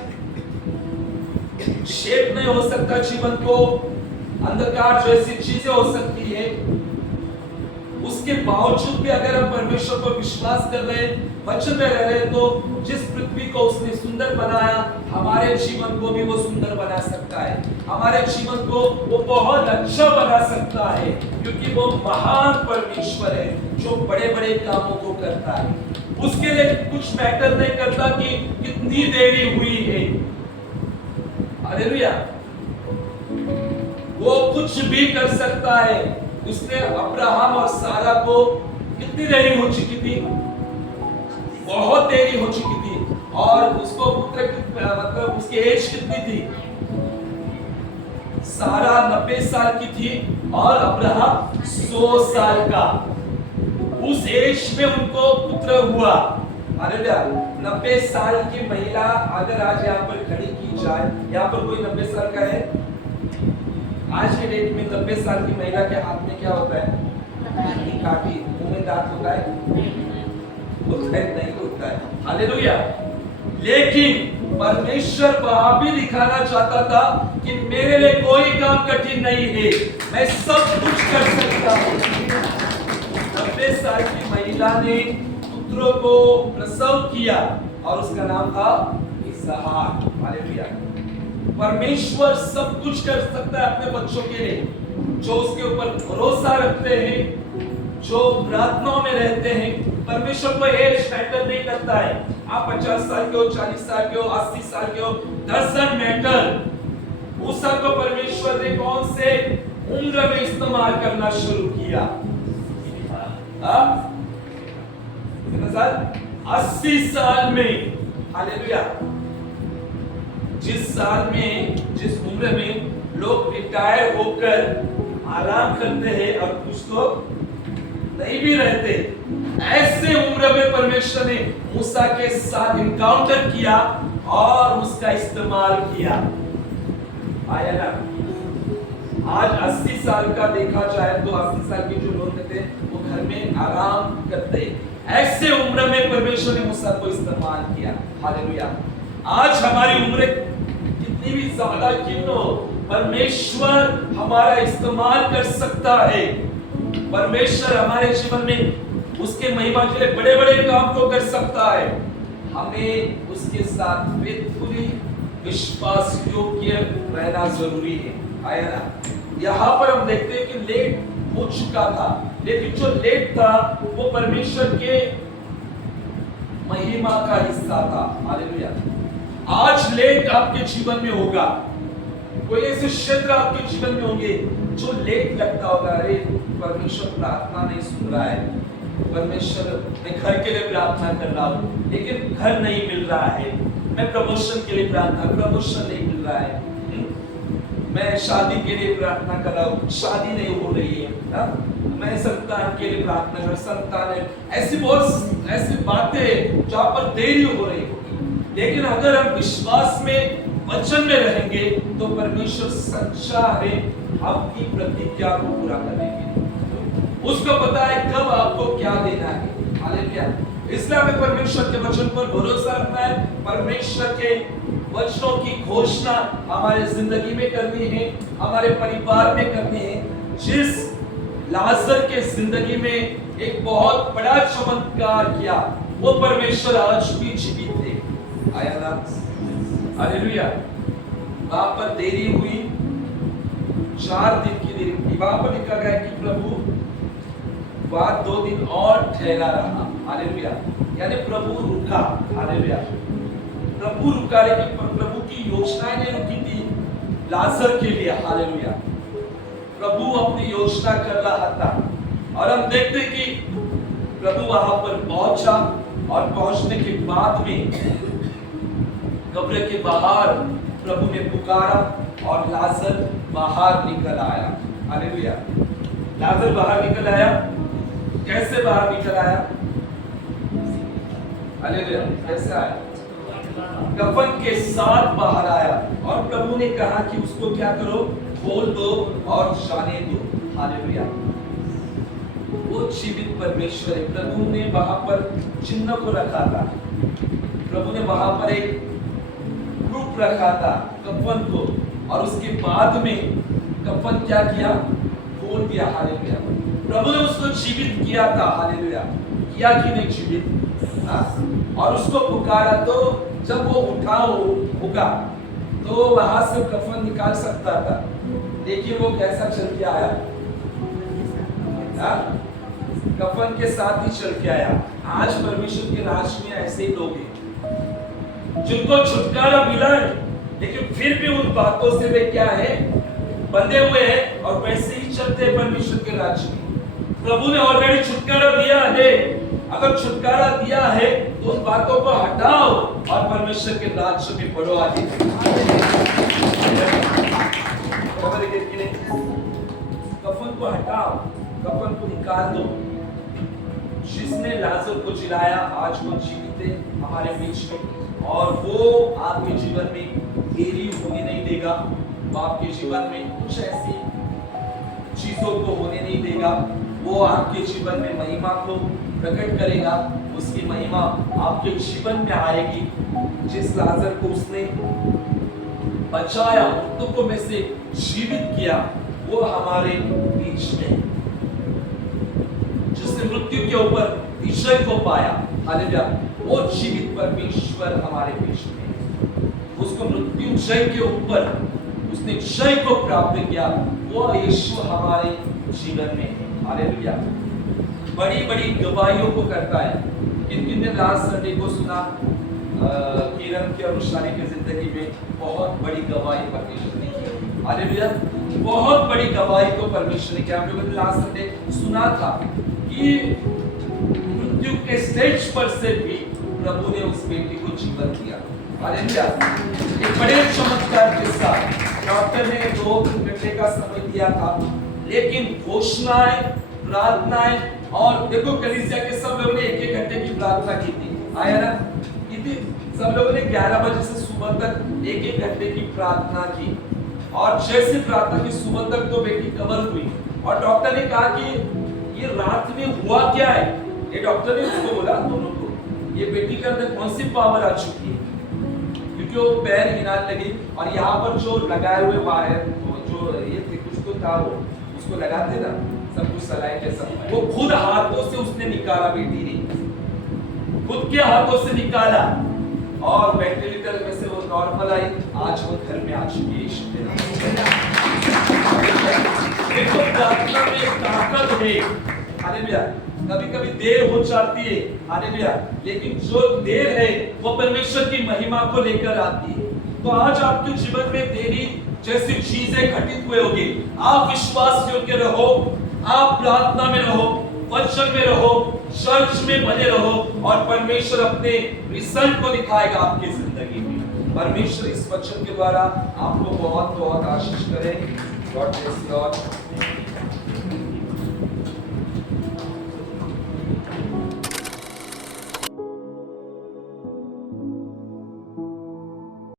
शेप नहीं हो सकता जीवन को, अंधकार जैसी चीजें हो सकती है, उसके बावजूद भी अगर हम परमेश्वर पर विश्वास कर रहे हैं, वचन में रह रहे हैं, तो जिस पृथ्वी को उसने सुंदर बनाया, हमारे जीवन को भी वो सुंदर बना सकता है, हमारे जीवन को वो बहुत अच्छा बना सकता है, क्योंकि वो महान परमेश्वर है जो बड़े बड़े कामों को करता है। उसके लिए कुछ मैटर नहीं करता कि कितनी देरी हुई है। हालेलुया। वो कुछ भी कर सकता है। उसने अब्राहम और सारा को कितनी देरी हो चुकी थी, बहुत देरी हो चुकी थी, और उसको पुत्र मतलब उसकी एज कितनी थी, सारा 90 साल की थी और अब्राहम 100 साल का। उस एज में उनको पुत्र हुआ। हालेलुया। 90 साल की महिला अगर आज यहाँ पर खड़ी की जाए, यहाँ पर कोई 90 साल का है? आज के डेट में 90 साल की महिला के हाथ में क्या होता है? काटी। मुंह में दांत होता है? नहीं होता है। हालेलुया। लेकिन परमेश्वर वहां भी दिखाना चाहता था कि मेरे लिए कोई काम कठिन नहीं है, मैं सब कुछ कर सकता हूँ। 90 साल की महिला ने पुत्रों को प्रसव किया और उसका नाम था इसहाक। हालेलुया। परमेश्वर सब कुछ कर सकता है अपने बच्चों के लिए, जो उसके ऊपर भरोसा रखते हैं, जो प्रार्थनाओं में रहते हैं। परमेश्वर को एज मैटर नहीं करता है। आप 50 साल के हो, 40 साल के हो, 80 साल के हो, डजंट मैटर। मूसा को परमेश्वर ने कौन से उम्र में इस्तेमाल करना शुरू किया? 80 साल में। हालेलुया। जिस साल में, जिस उम्र में लोग रिटायर होकर आराम करते हैं और कुछ तो नहीं भी रहते, ऐसे उम्र में परमेश्वर ने मूसा के साथ इनकाउंटर किया और उसका इस्तेमाल किया। आया ना? आज 80 साल का देखा जाए तो 80 साल के जो लोग रहते हैं वो घर में आराम करते हैं। ऐसे उम्र में परमेश्वर ने मूसा को इस्तेमाल किया। हालेलुया। आज हमारी उम्र कितनी भी ज्यादा क्यों हो, परमेश्वर हमारा इस्तेमाल कर सकता है। परमेश्वर हमारे जीवन में उसके महिमा के लिए बड़े बड़े काम को कर सकता है। हमें उसके साथ फेथफुली, विश्वास योग्य रहना जरूरी है। आया ना? यहाँ पर हम देखते हैं कि लेट हो चुका था, लेकिन जो लेट था वो परमेश्वर के महिमा का हिस्सा था। हालेलुया। आज लेट आपके जीवन में होगा। कोई ऐसे क्षेत्र आपके जीवन में होंगे जो लेट लगता होगा, अरे परमेश्वर प्रार्थना नहीं सुन रहा है, परमेश्वर मैं घर के लिए प्रार्थना कर रहा हूँ लेकिन घर नहीं मिल रहा है, मैं प्रमोशन के लिए प्रार्थना, प्रमोशन नहीं मिल रहा है, मैं शादी के लिए प्रार्थना कर रहा हूँ, शादी नहीं हो रही है ना? मैं संतान के लिए प्रार्थना कर, संतान है। ऐसी बहुत ऐसी बातें जहाँ पर देरी हो रही होगी। लेकिन अगर हम विश्वास में, वचन में रहेंगे तो परमेश्वर सच्चा है, आपकी प्रतिज्ञा को पूरा करेंगे। उसको पता है कब आपको क्या देना है। हालेलुया। इसलिए हमें परमेश्वर के वचन पर भरोसा रखना है, परमेश्वर के वचनों की घोषणा हमारे जिंदगी में करनी है, हमारे परिवार में करनी है। जिस लाजर के जिंदगी में एक बहुत बड़ा चमत्कार किया, वो परमेश्वर आज भी जीवित है। आया ना? हालेलुया। वहां पर देरी हुई, 4 दिन की देरी हुई। वहां पर लिखा गया कि प्रभु वहां 2 दिन और ठहरा रहा। हालेलुया। यानी प्रभु रुका। हालेलुया। प्रभु रुका, लेकिन प्रभु की योजनाएं नहीं रुकी थी लाजर के लिए। हालेलुया। प्रभु अपनी योजना कर रहा था और हम देखते कि प्रभु वहां पर पहुंचा और पहुंचने के बाद में कब्र के बाहर प्रभु ने पुकारा और लाजर बाहर निकल आया। हालेलुया। लाजर बाहर निकल आया। कैसे बाहर निकल आया? हालेलुया। कैसे आया? कफन के साथ बाहर आया और प्रभु ने कहा कि उसको क्या करो, खोल दो और जाने दो। हालेलुया। वो जीवित परमेश्वर है। प्रभु ने वहां पर चिन्ह को रखा था, प्रभु ने वहां पर एक रूप रखा था कफन को, और उसके बाद में कफन क्या किया, खोल दिया। हालेलुया। प्रभु ने उसको जीवित किया था। हालेलुया। किया कि नहीं जीवित? और उसको पुकारा, तो जब वो उठा होगा तो वहां से कफन निकाल सकता था। देखिए वो कैसा चल के आया, कफन के साथ ही चल के आया। आज परमेश्वर के राज में ऐसे ही लोग हैं जिनको छुटकारा मिला है, लेकिन फिर भी उन बातों से वे क्या है, बंधे हुए हैं और वैसे ही चलते हैं परमेश्वर के राज्य में। प्रभु ने ऑलरेडी छुटकारा दिया है। अगर छुटकारा दिया है तो उन बातों को हटाओ और परमेश्वर के राज्य में बढ़ो। आगे कफन को हटाओ, कफन को निकाल दो, जिसने लाजर को जिलाया आज वो जीवित है हमारे बीच में, और वो आपके जीवन में देरी होने नहीं देगा। वो आपके जीवन में कुछ ऐसी चीजों को होने नहीं देगा। वो आपके जीवन में महिमा को प्रकट करेगा। उसकी महिमा आपके जीवन में आएगी। जिस लाजर को उसने बचाया, मृतकों में से जीवित किया, वो हमारे बीच में, जिसने मृत्यु के ऊपर विजय को पाया, हालेलुया, वो जीवित परमेश्वर हमारे बीच में। उसको मृत्यु जय के ऊपर उसने जय को प्राप्त किया, वो यीशु हमारे जीवन में है। हालेलुया। बड़ी बड़ी गवाहियों को करता है। किन ने लास्ट संडे को सुना किरण के और उषानी की जिंदगी में बहुत बड़ी गवाही परमेश्वर ने की। हालेलुया। बहुत बड़ी गवाही को परमेश्वर ने किया। हम लोगों ने लास्ट संडे सुना था कि मृत्यु के स्टेज पर से भी प्रभु ने उस बेटी को जीवन दिया। हालेलुया। एक बड़े चमत्कार के साथ डॉक्टर ने 2-3 घंटे का समय दिया था, लेकिन घोषणाएं, प्रार्थनाएं, और देखो कलीसिया के सब लोगों ने 1-1 घंटे की प्रार्थना की थी। आया ना? सब लोगों ने 11 बजे से सुबह तक 1-1 घंटे की प्रार्थना की, और जैसे प्रार्थना की सुबह तक तो बेटी कवर हुई। और डॉक्टर ने कहा कि ये रात में हुआ क्या है। ये डॉक्टर ने उसको बोला, दोनों को, ये बेटी के अंदर कौन सी पावर आ चुकी है, क्योंकि वो पैर हिलाने लगी, और यहाँ पर जो लगाए हुए वायर, जो ये थे, कुछ तो था, वो उसको लगाते ना, सब कुछ सलाई जैसा, वो खुद हाथों से उसने निकाला। बेटी ने खुद के हाथों से निकाला, और वेंटिलेटर में से वो नॉर्मल आई। आज वो घर में आ चुकी है। यीशु के नाम। देखो प्रार्थना में एक ताकत है। हालेलुया। कभी-कभी देर हो जाती है, हालेलुया, लेकिन जो देर है वो परमेश्वर की महिमा को लेकर आती है। तो आज आपके जीवन में देरी जैसी चीजें घटित हुए होगी, आप विश्वास योग्य रहो, आप प्रार्थना में रहो, वचन में रहो, चर्च में बने रहो, और परमेश्वर अपने रिजल्ट को दिखाएगा आपकी जिंदगी में। परमेश्वर इस वचन के द्वारा आपको बहुत बहुत आशीष करे। God bless you all.